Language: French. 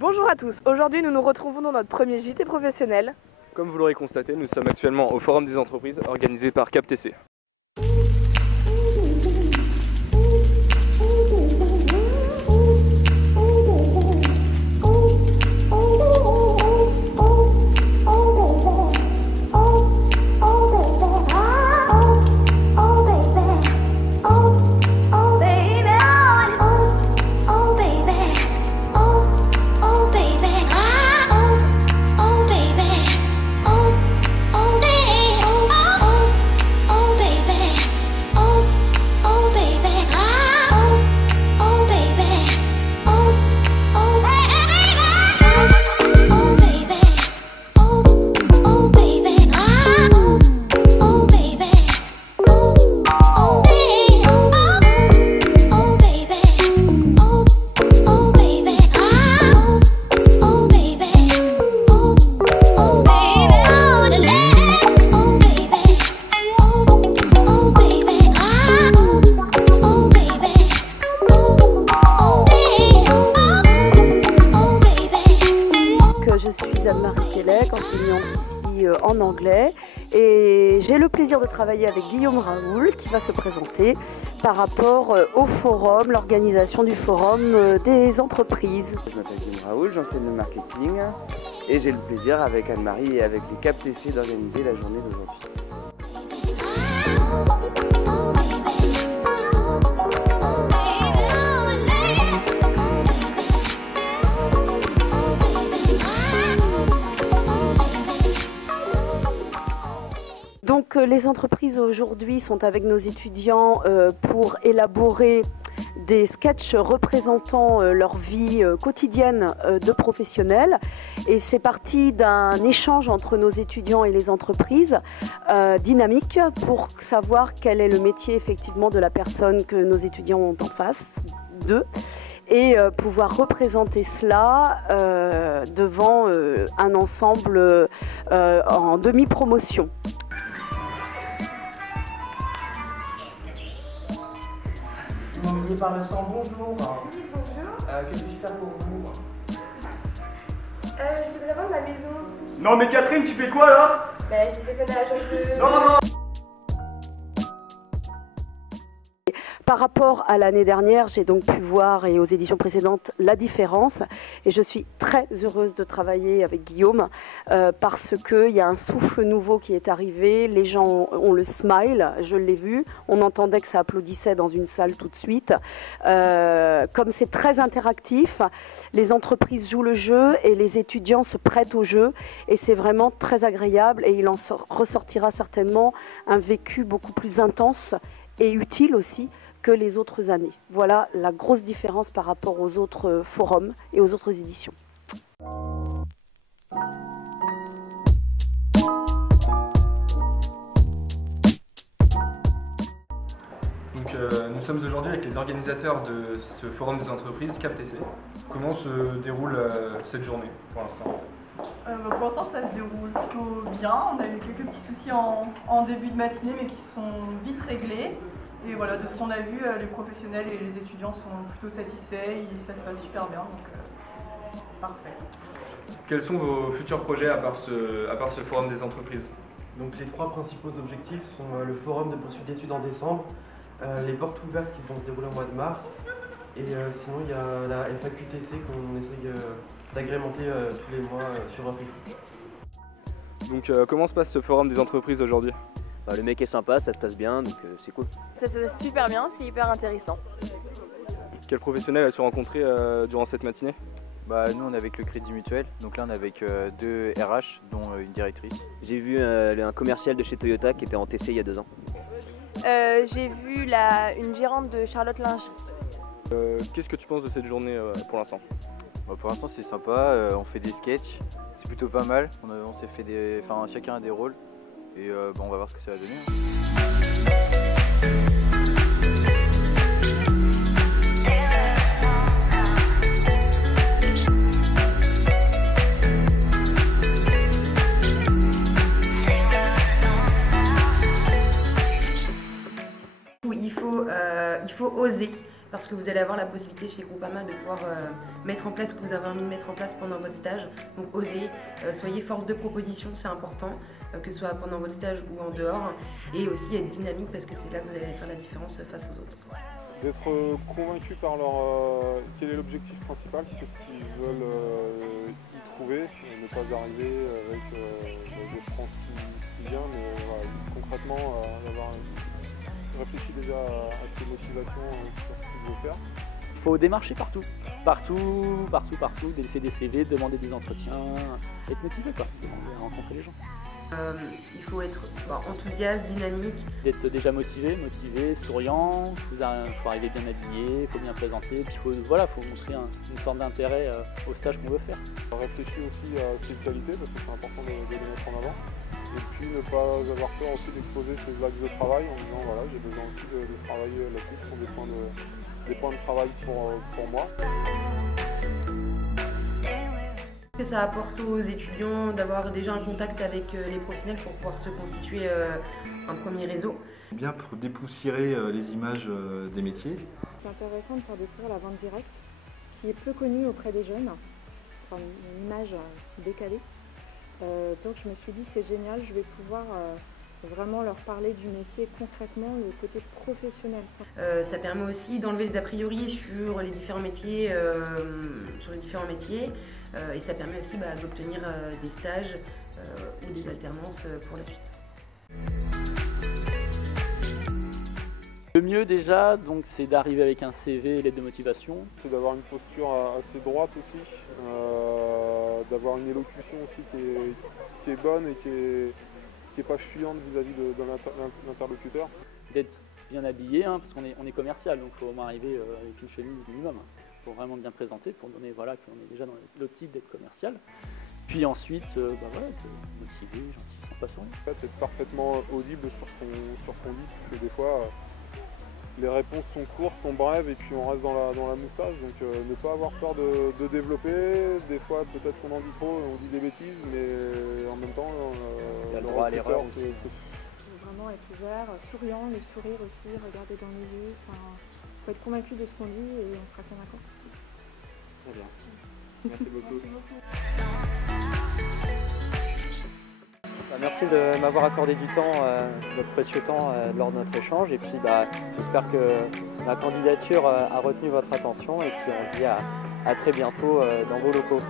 Bonjour à tous, aujourd'hui nous nous retrouvons dans notre premier JT professionnel. Comme vous l'aurez constaté, nous sommes actuellement au Forum des entreprises organisé par CapTC. Je suis Anne-Marie Kellec, enseignante ici en anglais, et j'ai le plaisir de travailler avec Guillaume Raoul qui va se présenter par rapport au forum, l'organisation du forum des entreprises. Je m'appelle Guillaume Raoul, j'enseigne le marketing et j'ai le plaisir avec Anne-Marie et avec les CapTC d'organiser la journée d'aujourd'hui. Donc les entreprises aujourd'hui sont avec nos étudiants pour élaborer des sketchs représentant leur vie quotidienne de professionnels, et c'est parti d'un échange entre nos étudiants et les entreprises dynamique pour savoir quel est le métier effectivement de la personne que nos étudiants ont en face d'eux, et pouvoir représenter cela devant un ensemble en demi-promotion. Immobilier par le sang, bonjour. Oui, bonjour. Que puis-je faire pour vous? Je voudrais vendre ma maison. Non mais Catherine, tu fais quoi là? J'ai téléphoné à l'agence de... Non. Par rapport à l'année dernière, j'ai donc pu voir, et aux éditions précédentes, la différence. Et je suis très heureuse de travailler avec Guillaume parce qu'il y a un souffle nouveau qui est arrivé. Les gens ont le smile, je l'ai vu. On entendait que ça applaudissait dans une salle tout de suite. Comme c'est très interactif, les entreprises jouent le jeu et les étudiants se prêtent au jeu. Et c'est vraiment très agréable, et il en ressortira certainement un vécu beaucoup plus intense et utile aussi que les autres années. Voilà la grosse différence par rapport aux autres forums et aux autres éditions. Donc, nous sommes aujourd'hui avec les organisateurs de ce forum des entreprises CapTC. Comment se déroule cette journée pour l'instant? Pour l'instant, ça se déroule plutôt bien. On a eu quelques petits soucis en début de matinée, mais qui sont vite réglés. Et voilà, de ce qu'on a vu, les professionnels et les étudiants sont plutôt satisfaits et ça se passe super bien, donc parfait. Quels sont vos futurs projets à part ce forum des entreprises? Donc les trois principaux objectifs sont le forum de poursuite d'études en décembre, les portes ouvertes qui vont se dérouler au mois de mars, et sinon il y a la FAQTC qu'on essaye d'agrémenter tous les mois sur Facebook. Donc comment se passe ce forum des entreprises aujourd'hui? Le mec est sympa, ça se passe bien, donc c'est cool. Ça se passe super bien, c'est hyper intéressant. Quel professionnel as-tu rencontré durant cette matinée? Nous on est avec le Crédit Mutuel, donc là on est avec deux RH dont une directrice. J'ai vu un commercial de chez Toyota qui était en TC il y a 2 ans. J'ai vu une gérante de Charlotte Lingerie. Qu'est-ce que tu penses de cette journée pour l'instant? Pour l'instant c'est sympa, on fait des sketchs, c'est plutôt pas mal. On s'est fait chacun a des rôles, et on va voir ce que ça va donner. Il faut oser. parce que vous allez avoir la possibilité chez Groupama de pouvoir mettre en place ce que vous avez envie de mettre en place pendant votre stage. Donc osez, soyez force de proposition, c'est important, que ce soit pendant votre stage ou en dehors, et aussi être dynamique parce que c'est là que vous allez faire la différence face aux autres. D'être convaincu par quel est l'objectif principal, qu'est-ce qu'ils veulent y trouver, ne pas arriver avec je prends ce qui vient, mais voilà, concrètement d'avoir réfléchi déjà à ses motivations sur ce qu'il veut faire. Il faut démarcher partout, laisser des CV, demander des entretiens, être motivé quoi, demander à rencontrer les gens. Il faut être enthousiaste, dynamique. D'être déjà motivé, souriant, il faut arriver bien habillé, il faut bien présenter, puis faut montrer une sorte d'intérêt au stage qu'on veut faire. Réfléchir aussi à ses qualités parce que c'est important de les mettre en avant. Et puis ne pas avoir peur aussi d'exposer ses axes de travail en disant voilà j'ai besoin aussi de travailler là-dessus, ce sont des points de travail pour moi. Que ça apporte aux étudiants d'avoir déjà un contact avec les professionnels pour pouvoir se constituer un premier réseau. Bien pour dépoussiérer les images des métiers. C'est intéressant de faire découvrir la vente directe qui est peu connue auprès des jeunes, enfin une image décalée. Donc je me suis dit c'est génial, je vais pouvoir vraiment leur parler du métier concrètement, le côté professionnel. Ça permet aussi d'enlever les a priori sur les différents métiers, et ça permet aussi d'obtenir des stages ou des alternances pour la suite. Le mieux déjà, donc, c'est d'arriver avec un CV et lettre de motivation. C'est d'avoir une posture assez droite aussi, d'avoir une élocution aussi qui est bonne et qui est pas fuyante vis-à-vis de l'interlocuteur. D'être bien habillé, parce qu'on est commercial, donc il faut au moins arriver avec une chemise minimum pour vraiment bien présenter, pour donner qu'on est déjà dans l'optique d'être commercial. Puis ensuite, être motivé, gentil, sympa, souriant. En fait, être parfaitement audible sur ce qu'on dit, parce que des fois, les réponses sont courtes, sont brèves, et puis on reste dans la moustache. Donc ne pas avoir peur de développer. Des fois, peut-être qu'on en dit trop, on dit des bêtises, mais en même temps, il y a le droit à l'erreur. Vraiment être ouvert, souriant, le sourire aussi, regarder dans les yeux. Il faut être convaincu de ce qu'on dit et on sera convaincant. Très bien. Merci beaucoup. Merci de m'avoir accordé du temps, votre précieux temps lors de notre échange. Et puis j'espère que ma candidature a retenu votre attention et puis on se dit à très bientôt dans vos locaux.